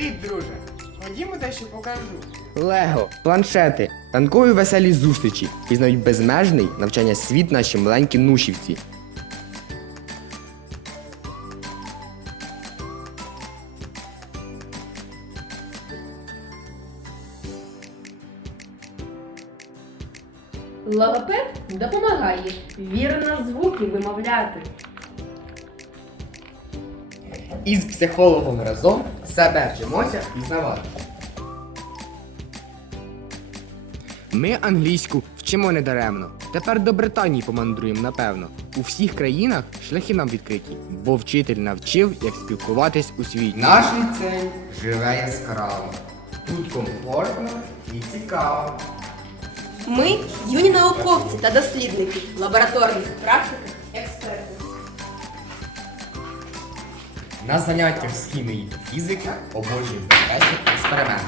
Привіт, друже! Ходімо дещо покажу. Лего, планшети, ранкові веселі зустрічі пізнають безмежний навчання світ наші маленькі нушівці. Логопед допомагає вірно звуки вимовляти. Із психологом разом себе вчимося пізнавати. Ми англійську вчимо недаремно. Тепер до Британії помандруємо, напевно. У всіх країнах шляхи нам відкриті, бо вчитель навчив, як спілкуватись у світі. Наш ліцей живе яскраво. Тут комфортно і цікаво. Ми юні науковці та дослідники лабораторних практик, експерти. На заняттях з хімії та фізики обожнюємо безпечні експерименти.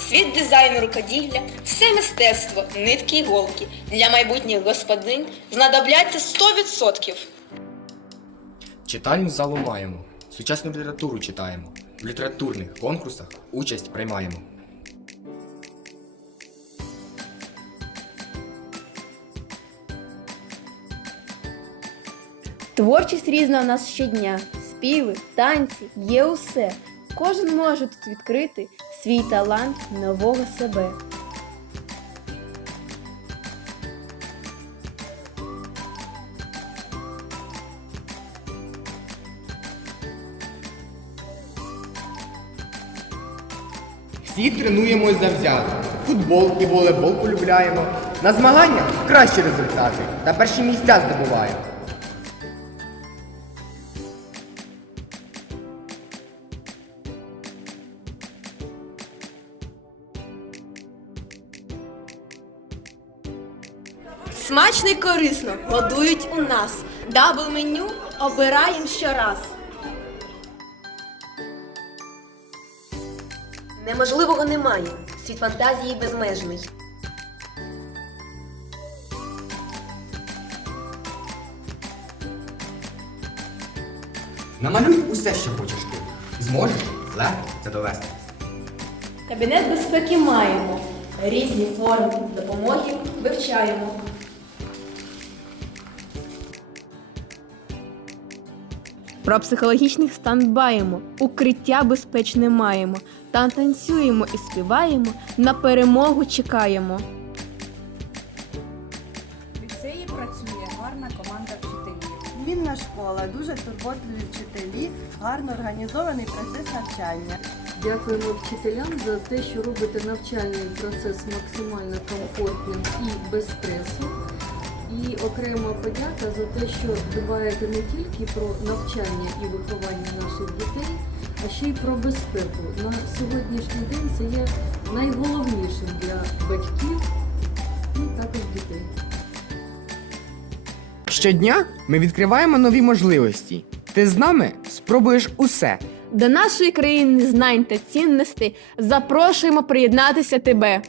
Світ дизайну рукоділля, все мистецтво, нитки і голки для майбутніх господинь знадобляться 100%. Читальну залу маємо. Сучасну літературу читаємо. В літературних конкурсах участь приймаємо. Творчість різна у нас щодня. Співи, танці, є усе. Кожен може тут відкрити свій талант нового себе. Всі тренуємось завзято. Футбол і волейбол полюбляємо. На змаганнях кращі результати та перші місця здобуваємо. Смачно й корисно годують у нас. Дабл меню обираємо щораз. Неможливого немає. Світ фантазії безмежний. Намалюй усе, що хочеш ти. Зможеш легко це довести. Кабінет безпеки маємо. Різні форми допомоги вивчаємо. Про психологічних стан дбаємо, укриття безпечне маємо, та танцюємо і співаємо, на перемогу чекаємо. В ліцеї працює гарна команда вчителів. Вільна школа, дуже турботливі вчителі, гарно організований процес навчання. Дякуємо вчителям за те, що робите навчальний процес максимально комфортним і без стресу. І окрема подяка за те, що дбаєте не тільки про навчання і виховання наших дітей, а ще й про безпеку. На сьогоднішній день це є найголовнішим для батьків і також дітей. Щодня ми відкриваємо нові можливості. Ти з нами спробуєш усе. До нашої країни знань та цінностей запрошуємо приєднатися тебе.